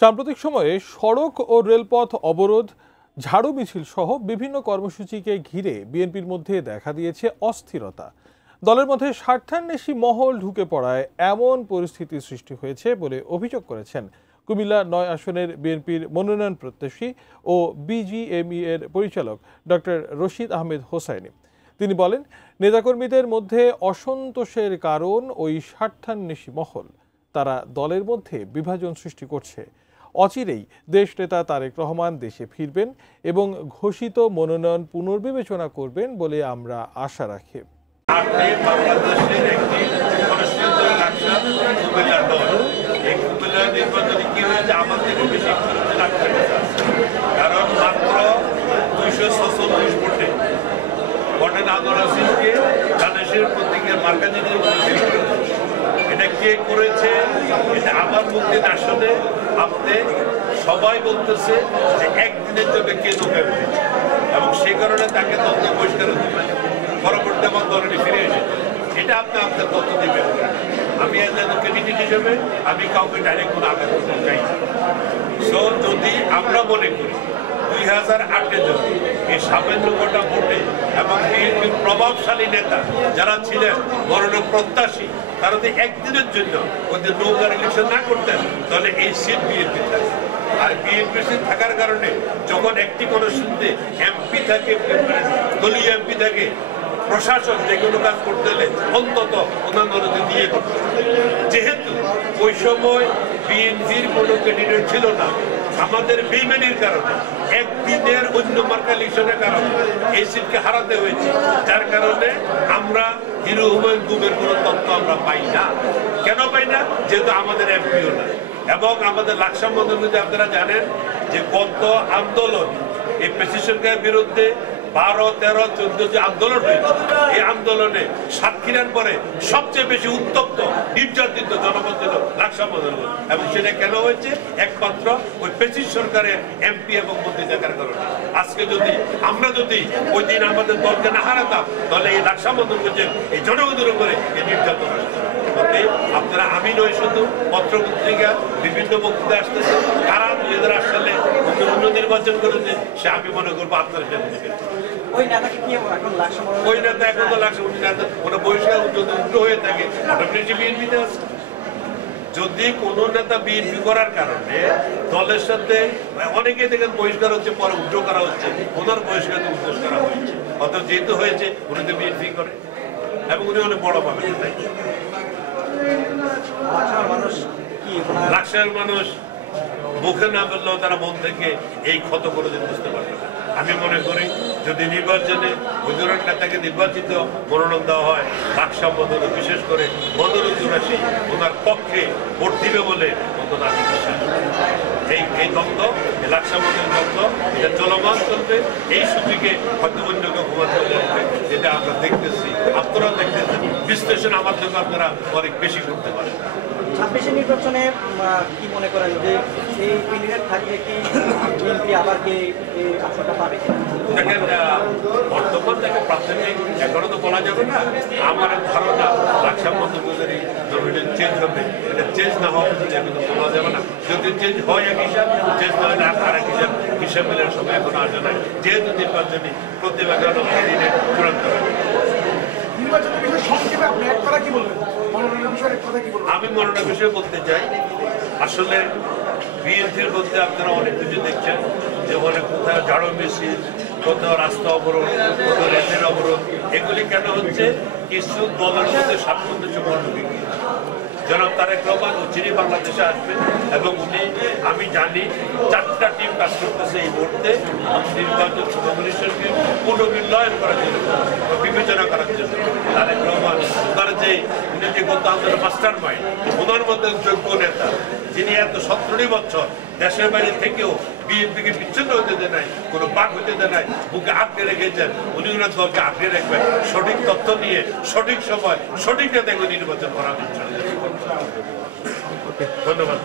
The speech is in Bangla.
সাম্প্রতিক সময়ে সড়ক ও রেলপথ অবরোধ, ঝাড়ু মিছিল সহ বিভিন্ন কর্মসূচিকে ঘিরে বিএনপির মধ্যে দেখা দিয়েছে অস্থিরতা। দলের মধ্যে স্বার্থান্বেষী মহল ঢুকে পড়ায় এমন পরিস্থিতি সৃষ্টি হয়েছে বলে অভিযোগ করেছেন কুমিল্লা ৯ আসনের বিএনপির মনোনয়ন প্রত্যাশী ও বিজিএমই এর পরিচালক ডক্টর রশিদ আহমেদ হোসাইনি। তিনি বলেন, নেতাকর্মীদের মধ্যে অসন্তোষের কারণ ওই স্বার্থান্বেষী মহল। তারা দলের মধ্যে বিভাজন সৃষ্টি করছে। অচিরেই দেশ নেতা তারেক রহমান দেশে ফিরবেন এবং ঘোষিত মনোনয়ন পুনর্বিবেচনা করবেন বলে আমরা আশা রাখি। কারণ মাত্র 246 ভোটে ভোটের আন্দোলনকে জানেশের প্রতীকের মার্কা দিয়ে এটা কে করেছে, এটা আমার মুক্তির আসলে আপনি সবাই বলতেছে যে একদিনের জন্য কে ঢুকে এবং সেই কারণে তাকে তথ্য পরিষ্কার হতে পারে। পরবর্তী আমার দলে ফিরে এসেছে, এটা আপনি আপনার তথ্য দিবেন। আমি ক্যান্ডিডেট হিসেবে আমি কাউকে ডাইরেক্ট কোনো আঘাত করতে চাই না। সো যদি আমরা মনে করি 2008-এ যদি এই সামান্য গোটা ভোটে এবং বিএনপির প্রভাবশালী নেতা যারা ছিলেন মনোনয়ন প্রত্যাশী, তারা যদি একদিনের জন্য ওদের নৌকার ইলেকশন না করতেন তাহলে এই সিট বিএনপি থাকে। আর বিএনপি সিট থাকার কারণে যখন একটি কনস্টিটিউয়েন্সিতে এমপি থাকে, দলীয় এমপি থাকে, প্রশাসন যে কোনো কাজ করতে হলে অন্তত অন্যান্য দিয়ে করতে। যেহেতু ওই সময় বিএনপির কোনো ক্যান্ডিডেট ছিল না, আমাদের বেইমানির কারণে একদিনের অন্য মার্কা ইলেকশনের কারণে এই সিটকে হারাতে হয়েছে। যার কারণে আমরা হিরো হুমায়ুন গুমের কোনো তথ্য আমরা পাই না। কেন পাই না? যেহেতু আমাদের এমপিও না। এবং আমাদের লাকসাম মন্ডল যদি আপনারা জানেন যে গত আন্দোলন এই পেটিশনের বিরুদ্ধে 12, 13, 14 যে আন্দোলন হয়েছে, এই আন্দোলনে সাতক্ষীরার পরে সবচেয়ে বেশি উত্তপ্ত নির্যাতিত জনপদ ছিল লাকসাম মন্ডল। এবং সেটা কেন হয়েছে? একমাত্র ওই পেশিস সরকারের এমপি এবং মন্ত্রী থাকার কারণে। আজকে যদি আমরা ওই দিন আমাদের দলকে না হারাতাম তাহলে এই লাকসাম মন্ডলগঞ্জের এই জনগণের উপরে এই নির্যাতন আসতো। আপনারা আমি নয়, শুধু পত্র পত্রিকা বিভিন্ন বক্তৃতা আসতেছে, কারা 2008 সালে অন্য নির্বাচন করেছে সে আমি মনে করবো আপনার সাথে ওই নেতা এখন তো লাকসাম ওটা বহিষ্কার যদি উল্টো হয়ে থাকে বিএনপিতে আছে। যদি কোন নেতা বিএনপি করার কারণে দলের সাথে অনেকে দেখেন বহিষ্কার হচ্ছে, পরে উল্টো করা হচ্ছে, ওনার বহিষ্কার উদ্দেশ্য করা হয়েছে। অর্থাৎ যেহেতু হয়েছে উনি তো বিএনপি করে এবং উনি অনেক বড় পাবেন। লাকসামের মানুষ মুখে না বললেও তারা মন থেকে এই ক্ষত করে বুঝতে পারবে না। আমি মনে করি যদি নির্বাচনে হুজুরের নেতাকে নির্বাচিত মনোনয়ন দেওয়া হয়, লাকসাম বদল বিশেষ করে বদরুল জুরাশি ওনার পক্ষে ভোট দিবে বলে অন্তত আমি বিশ্বাস করি। এই দ্বন্দ্ব, এই লাকসাম বদলের দ্বন্দ্ব এটা চলমান চলবে। এই সুযোগে হয়তো অন্য কেউ ঘুমাতে চলবে, যেটা আমরা দেখতেছি, আপনারাও দেখতেছেন। বিশ্লেষণ আমার জন্য আপনারা অনেক বেশি করতে পারেন। 26 নির্বাচনে কি মনে করেন যে এই ক্যান্ডিডেট থাকলে কি বিএনপি আবার কি এই আসনটা পাবে? দেখেন, বর্তমান থেকে প্রাথমিক এখনো তো বলা যাবে না। আমার ধারণা লাকসাম মন্ত্রীদের চেঞ্জ হবে। এটা চেঞ্জ না হওয়া পর্যন্ত এখন বলা যাবে না। যদি চেঞ্জ হয় এক হিসাব, চেঞ্জ না হলে আর এক হিসাব মিলের সময় এখনো আসে নাই। যেহেতু নির্বাচনী প্রতিবেদন ক্যান্ডিডেট চূড়ান্ত হবে। আমি মনোনয়নের বিষয়ে বলতে চাই, আসলে বিএনপির মধ্যে আপনারা অনেক কিছু দেখছেন, যে অনেক কোথাও ঝাড়ু মিছিল, কোথাও রাস্তা অবরোধ, কোথাও রেলের অবরোধ। এগুলি কেন হচ্ছে? কিছু দলের মধ্যে সামঞ্জস্য ঢুকে গিয়েছে। জনাব তারেক রহমান অচিরেই বাংলাদেশে আসবেন এবং উনি, আমি জানি 4টা টিম কাজ করতেছে এই মুহূর্তে নির্বাচন কমিশনকে পুনর্মূল্যায়ন করার জন্য, বিবেচনা করার জন্য। তারেক রহমান ওনার যে উনি যে গত আন্দোলন মাস্টার মাইন্ড, ওনার মধ্যে যোগ্য নেতা, যিনি এত 17 বছর দেশের বাইরে থেকেও বিএনপিকে বিচ্ছিন্ন হতে দেয় নাই, কোনো বাক হতে দেয় নাই, বুকে আটকে রেখেছেন। উনি ওনার দলকে আটকে রাখবেন সঠিক তথ্য নিয়ে, সঠিক সময়, সঠিক নেতাকে নির্বাচন করা হচ্ছে। ধন্যবাদ।